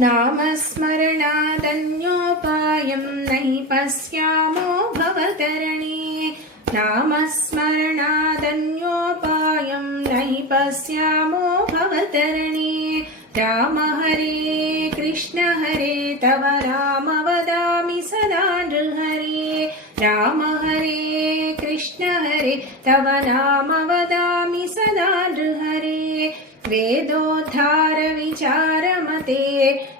नामस्मरणादन्योपायं नहि पश्यामो भवतरणे नामस्मरणादन्योपायं नहि पश्यामो भवतरणे राम हरे कृष्ण हरे तव नाम वदामि सदा नृहरे राम हरे कृष्ण हरे तव नाम वदामि सदा नृहरे वेदोद्धार विचारमते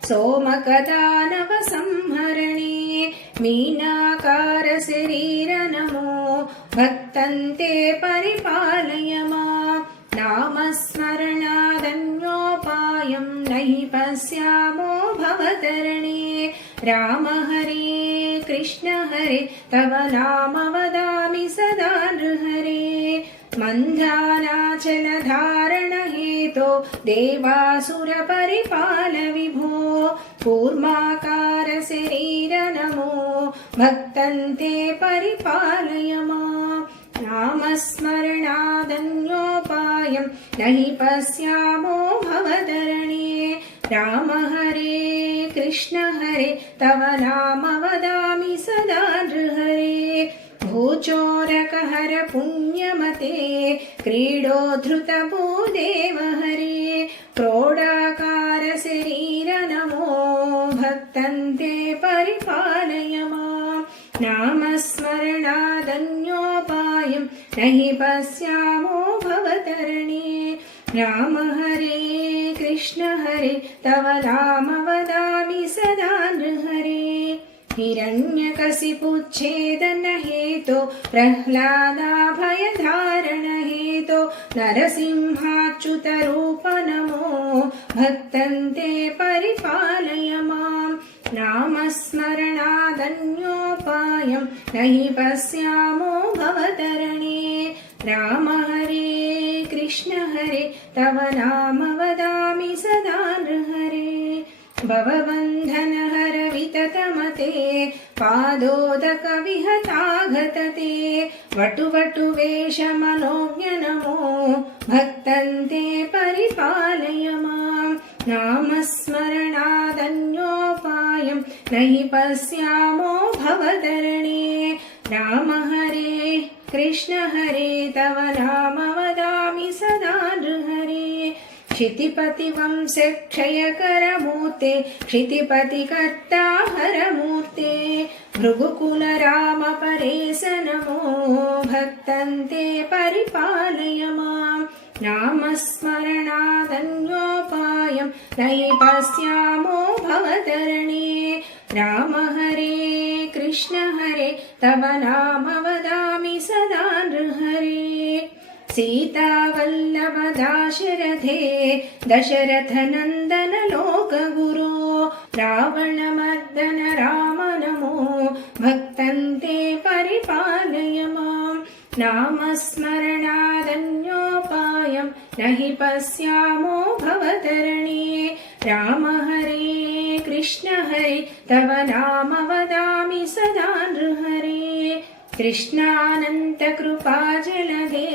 सोमकदानव संहरणे मीनाकार शरीर नमो भक्तन्ते परिपालय माम् नामस्मरणादन्योपायं नहि पश्यामो भवतरणे राम हरे कृष्ण हरे तव नाम वदामि सदा नृहरे मन्दानाचलधारण हेतो देवासुर परिपाल विभो कूर्माकार शरीर नमो भक्तन्ते परिपालय माम् नामस्मरणादन्योपायं नहि पश्यामो भवतरणे राम हरे कृष्ण हरे तव नाम वदामि सदा नृहरे भूचोरकहर पुण्यमते क्रीडोद्धृत भूदेव हरे क्रोडाकार शरीर नमो भक्तन्ते परिपालय माम् नामस्मरणादन्योपायं नहि पश्यामो भवतरणे राम हरे कृष्ण हरे तव नाम वदामि सदा नृहरे हिरण्यकशिपुच्छेदन हेतो प्रह्लादाभयधारण हेतो नरसिंहाच्युत रूप नमो भक्तन्ते परिपालय माम् नामस्मरणादन्योपायं नहि पश्यामो भवतरणे राम हरे कृष्ण हरे तव नाम वदामि सदा नृहरे भवबन्धनहर विततमते पादोदक विहतागतते वटुवटु वेषमनोज्ञ नमो भक्तन्ते परिपालय माम् नामस्मरणादन्योपायं नहि पश्यामो भवतरणे राम हरे कृष्ण हरे तव नाम वदामि सदा नृहरे क्षितिपतिवंशक्षयकरमूर्ते क्षितिपतिकर्ता हरमूर्ते भृगुकुल राम परेश नमो भक्तन्ते परिपालय माम् नामस्मरणादन्योपायं नहि पश्यामो भवतरणे राम हरे कृष्ण हरे तव नाम वदामि सदा नृहरे सीतावल्लभ दाशरथे दशरथ नन्दन लोकगुरो रावणमर्दन राम नमो भक्तन्ते परिपालय माम् नामस्मरणादन्योपायं नहि पश्यामो भवतरणे राम हरे कृष्ण हरे तव नाम वदामि सदा नृहरे कृष्णानन्त कृपाजलधे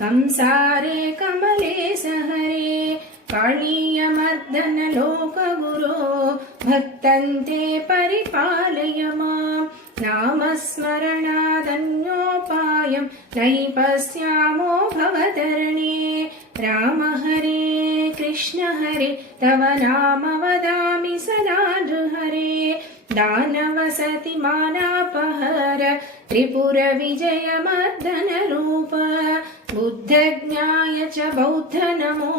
कंसारे कमलेश हरे काळीयमर्दन लोकगुरो भक्तन्ते परिपालय माम् नामस्मरणादन्योपायं नहि पश्यामो भवतरणे राम हरे कृष्ण हरे तव नाम वदामि सदा नृहरे दानवसति मानापहर त्रिपुर विजय मर्दन रूप बुद्धज्ञाय च बौद्ध नमो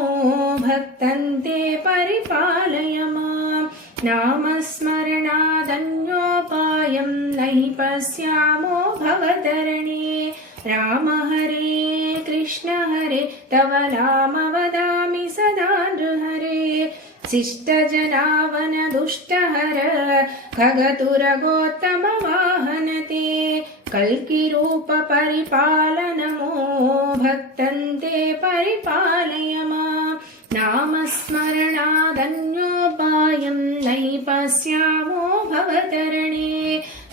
भक्तन्ते परिपालय माम् नामस्मरणादन्योपायं नहि पश्यामो भवतरणे राम हरे कृष्ण हरे तव नाम वदामि सदा नृहरे शिष्टजनावन दुष्टहर खगतुरगोत्तम वाहनते कल्किरूप परिपालनमो भक्तन्ते परिपालय माम् नामस्मरणादन्योपायं नहि पश्यामो भवतरणे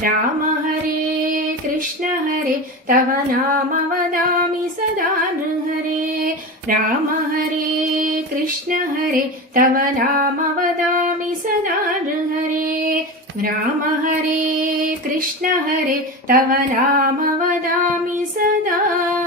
राम हरे कृष्ण हरे तव नाम वदामि सदा नृहरे राम हरे कृष्ण हरे तव नाम वदामि सदा राम हरे कृष्ण हरे तव नाम वदामि सदा।